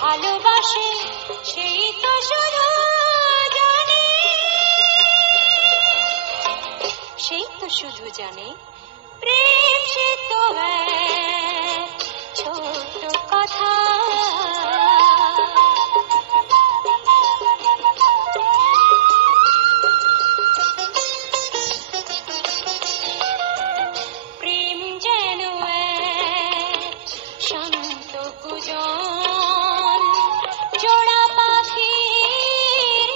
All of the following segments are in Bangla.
ভালোবাসে সেই তো শুধু জানে, সেই তো শুধু জানে প্রেম সে তো এক ছোট কথা। প্রেম যেন এক শান্ত কুজন, জোড়া পাখির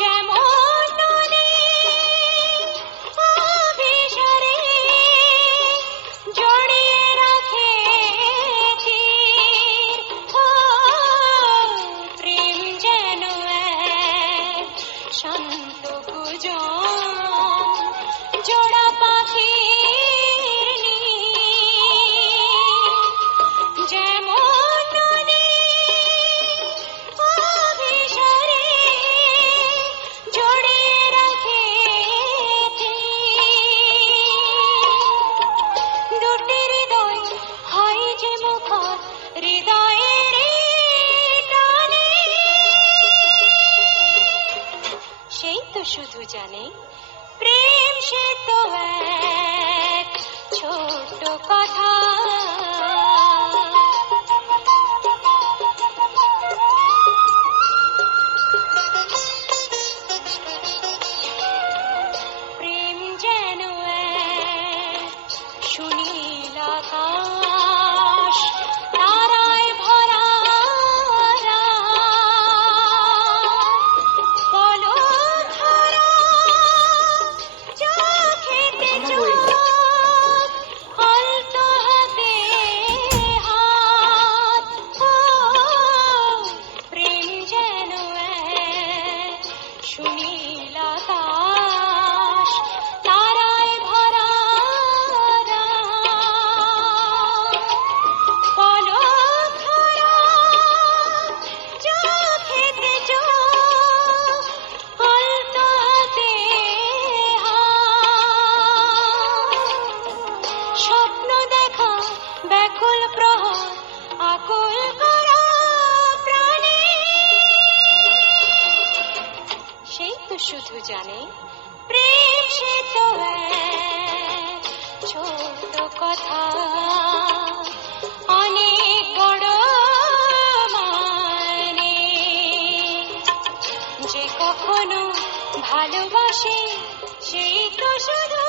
যেমন নদী অভিসারে জড়িয়ে রাখে তীর। ও প্রেম যেন এক শান্ত কুজন, জোড়া পাখির যেমন নদী অভিসারে জড়িয়ে রাখে দুটি হৃদয় হয় যে মুখর হৃদয়ের টানে, সেই তো শুধু জানে প্রেম সে তো এক ছোট কথা। প্রেম যেন এক সুনীল আকাশ, তারায় ভরা পলকহারা চোখেতে চোখ, আলতো হাতে হাত। ও প্রেম যেন এক সুনীল আকাশ, তারায় ভরা পলকহারা চোখেতে চোখ, আলতো হাতে হাত। স্বপ্ন দেখা ব্যাকুল প্রহর, আকুল করা প্রাণে, সেই তো শুধু জানে প্রেম সে তো এক ছোট কথা। অনেক বড় মানে যে কখনো ভালোবাসে সেই তো শুধু